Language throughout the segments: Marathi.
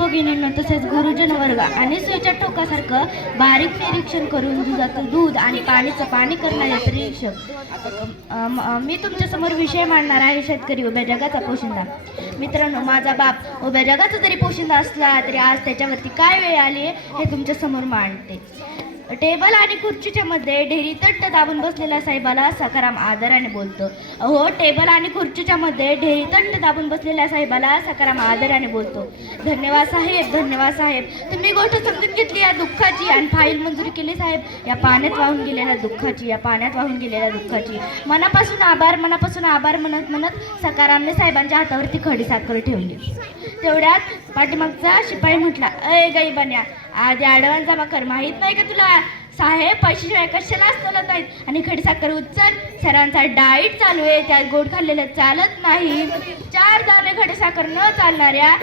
भगिनींना तसेच गुरुजन वर्ग आणि सुईच्या टोकासारखं बारीक निरीक्षण करून दुधाचं दूध आणि पाणीचं पाणी करणारे परीक्षक. मी तुमच्यासमोर विषय मांडणार आहे शेतकरी उभ्या जगाचा पोशिंदा. मित्रांनो माझा बाप उभ्या जगाचा जरी पोशिंदा असला तरी आज त्याच्यावरती काय वेळ आली आहे हे तुमच्यासमोर मांडते. टेबल आणि खुर्चीच्या मध्ये ढेरी तट्ट दाबून बसलेल्या साहेबाला सकाराम आदराने बोलतो. अहो टेबल आणि खुर्चीच्या मध्ये ढेरी तट्ट दाबून बसलेल्या साहेबाला सकाराम आदराने बोलतो. धन्यवाद साहेब धन्यवाद साहेब. तुम्ही गोष्ट समजून घेतली या दुःखाची आणि फाईल मंजूर केली साहेब. या पाण्यात वाहून गेलेल्या दुःखाची या पाण्यात वाहून गेलेल्या दुःखाची. मनापासून आभार मनापासून आभार म्हणत म्हणत सकारामने साहेबांच्या हातावरती खडी साखर ठेवली. तेवढ्यात पाठीमागचा शिपाई म्हटला अय गाई बन्या आधी आडवण जमा कर माहीत नाही का तुला? साहेब पैशाशिवाय कशाला चालत नाहीत आणि खडीसाखर उचल सरांचा डाईट चालू आहे. त्यात गोड खाल्लेलं चालत नाही. चार दाणे खडीसाखर न चालणाऱ्या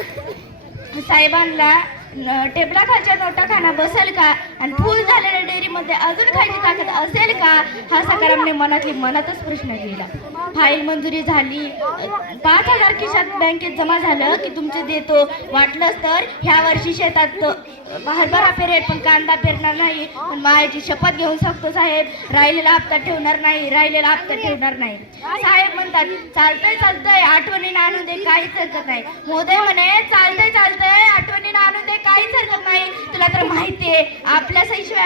साहेबांना टेबलाखालच्या नोटा खाना बसेल का? आणि फुल झालेल्या डेअरीमध्ये अजून खायची ताकद असेल का? हा सकारामने मनातली मनातच प्रश्न केला फाईल मंजुरी झाली. पाच हजार खिशात बँकेत जमा झालं की तुमचे देतो. वाटलंच तर ह्या वर्षी शेतात हरभरा पेरेल पण कांदा पेरणार नाही. पण मायाची शपथ घेऊन सांगतो साहेब राहिलेला हप्ता ठेवणार नाही राहिलेला हप्ता ठेवणार नाही. साहेब म्हणतात चालतंय चालतंय आठवणीने आणून दे काहीच हरकत नाही. मोदय म्हणे चालतंय आठवणीनं आणून दे काहीच हरकत नाही तुला तर माहितीये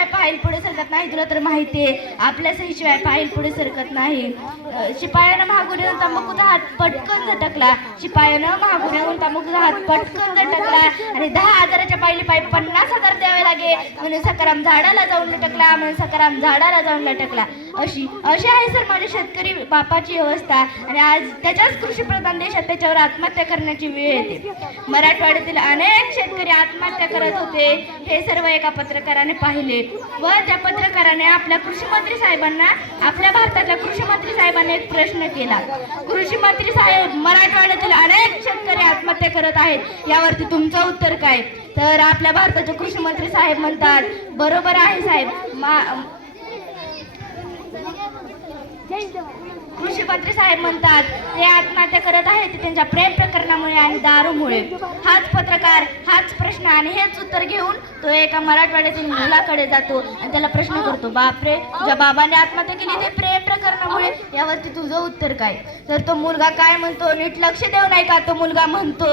शिवाय पाहिल पुढे सरकत नाही. तुला तर माहितीये आपल्या सहीशिवाय पाहिल पुढे सरकत नाही. शिपायानं महागून तंबाखूचा हात पटकन झटकला. शिपायानं महागून तंबाखूचा हात पटकन झटकला. आणि दहा हजाराच्या पाहिली पायी पन्नास हजार द्यावे लागे. म्हणून सकाराम झाडाला जाऊन लटकला म्हणून सकाराम झाडाला जाऊन लटकला. अशी अशी आहे सर माझ्या शेतकरी बापाची अवस्था. आणि आज त्याच्याच कृषी प्रधान देशात त्याच्यावर आत्महत्या करण्याची वेळ येते. मराठवाड्यातील अनेक शेतकरी आत्महत्या करत होते. हे सर्व एका पत्रकाराने पाहिले. व त्या पत्रकाराने आपल्या कृषी मंत्री साहेबांना आपल्या भारताच्या कृषी मंत्री साहेबांना एक प्रश्न केला. कृषी मंत्री साहेब मराठवाड्यातील अनेक शेतकरी आत्महत्या करत आहेत. यावरती तुमचं उत्तर काय? तर आपल्या भारताचे कृषी मंत्री साहेब म्हणतात बरोबर आहे साहेब. मा कृषीपत्री साहेब म्हणतात ते आत्महत्या करत आहेत ते त्यांच्या प्रेम प्रकरणामुळे आणि दारूमुळे. हाच पत्रकार हाच प्रश्न आणि हेच उत्तर घेऊन तो एका मराठवाड्यातील मुलाकडे जातो आणि त्याला प्रश्न करतो बापरे तुझ्या बाबाने आत्महत्या केली ते प्रेम प्रकरणामुळे? यावरती तुझं उत्तर काय? तर तो मुलगा काय म्हणतो नीट लक्ष देऊ नाही का? तो मुलगा म्हणतो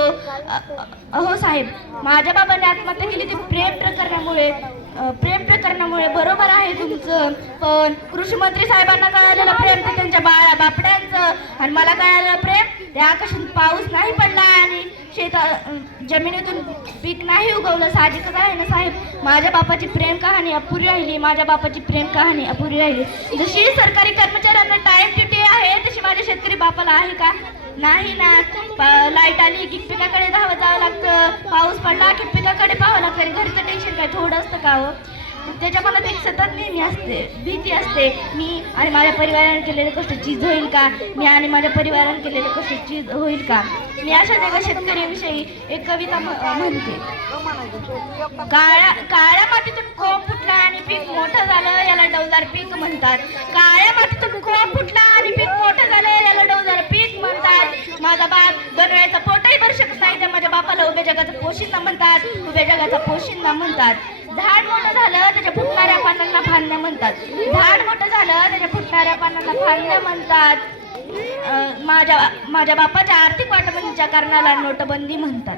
अहो साहेब माझ्या बाबाने आत्महत्या केली ती प्रेम प्रकरणामुळे. प्रेम प्रकरणामुळे बरोबर आहे तुमचं पण कृषी मंत्री साहेबांना कळालेलं प्रेम ते त्यांच्या बाळा बापड्यांचं. आणि मला कळालेलं प्रेम ते आकाशात पाऊस नाही पडला आणि शेता जमिनीतून पीक नाही उगवलं. साहजिकच आहे ना साहेब? माझ्या बापाची प्रेम कहाणी अपुरी राहिली. माझ्या बापाची प्रेम कहाणी अपुरी राहिली. जशी सरकारी कर्मचाऱ्यांना टाइम ड्युटी आहे तशी माझ्या शेतकरी बापाला आहे का? नाही ना. लाइट आली की पिकाकडे धावत जावं लागतं. पाऊस पडला की पिकाकडे पाहावं लागतं. घरचं टेन्शन काय? थोडं असतं का हो? त्याच्या मनात एक सतत नेहमी असते भीती असते. मी आणि माझ्या परिवाराने केलेले कष्ट चीज होईल का? मी आणि माझ्या परिवाराने केलेले कष्ट चीज होईल का? मी अशा एका शेतकऱ्याविषयी एक कविता म्हणते. काळ्या काळ्या मातीतून कोंब फुटला आणि पीक मोठं झालं. याला डौलदार पीक म्हणतात. काळ्या मातीतून कोंब फुटला आणि पीक मोठं झालं याला डौलदार पीक म्हणतात माझा बाप दोन वेळेचा पोटही भरू शकत नाही. तर माझ्या बापाला उभ्या जगाचा पोशिंदा म्हणतात उभ्या जगाचा पोशिंदा म्हणतात. झाड मोठं झालं त्याच्या फुटणाऱ्या पानांना फांद्या म्हणतात. झाड मोठं झालं त्याच्या फुटणाऱ्या पानांना फांद्या म्हणतात. माझ्या माझ्या बापाच्या आर्थिक वाटबंदीच्या कारणाला नोटबंदी म्हणतात.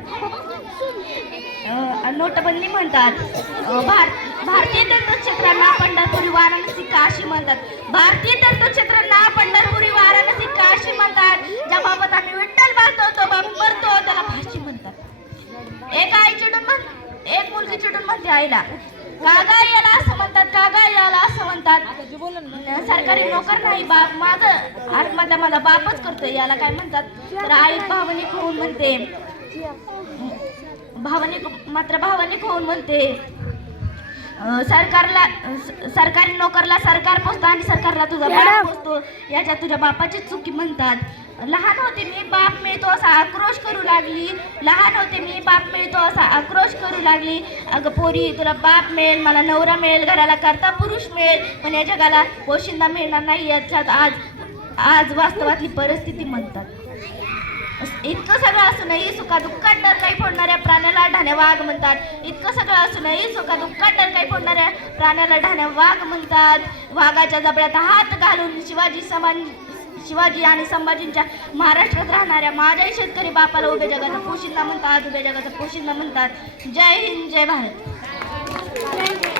नोटबंदी म्हणतात. भारत भार भारतीय तीर्थक्षेत्रांना पंढरपुरी वाराणसी काशी म्हणतात. भारतीय तीर्थक्षेत्रांना पंढरपुरी वाराणसी काशी म्हणतात ज्या बाबत आम्ही विठ्ठल पाहतो तो बाप मरतो त्याला फाशी म्हणतात एक आई चिडून म्हण एक मुलगी चिडून कागा याला असं म्हणतात कागा याला असं म्हणतात. सरकारी नोकर नाही बाप. माझं आतमधला माझा बापच करतोय याला काय म्हणतात? तर आई भावनिक होऊन म्हणते. भावनिक मात्र भावनिक होऊन म्हणते. सरकारला सरकारी नोकरला सरकार पोचतो आणि सरकारला तुझा बाप पोचतो. याच्यात तुझ्या बापाची चुकी म्हणतात. लहान होते मी बाप मिळतो असा आक्रोश करू लागली. लहान होते मी बाप मिळतो असा आक्रोश करू लागली. अगं पोरी तुला बाप मिळेल मला नवरा मिळेल घराला करता पुरुष मिळेल पण या जगाला पोशिंदा मिळणार नाही. याच्यात आज आज वास्तवातली परिस्थिती म्हणतात. इतकं सगळं असूनही सुखादुःखात डर नाही फोडणाऱ्या प्राण्याला ढाण्या वाघ म्हणतात. इतकं सगळं असूनही सुखा दुःखात काही फोडणाऱ्या प्राण्याला ढाण्या वाघ म्हणतात. वाघाच्या जबड्यात हात घालून शिवाजी समान शिवाजी आणि संभाजींच्या महाराष्ट्रात राहणाऱ्या माझ्याही शेतकरी बापाला उभे जगाचा पोशिंदा म्हणतात उभे जगाचा पोशिंदा म्हणतात. जय हिंद जय भारत.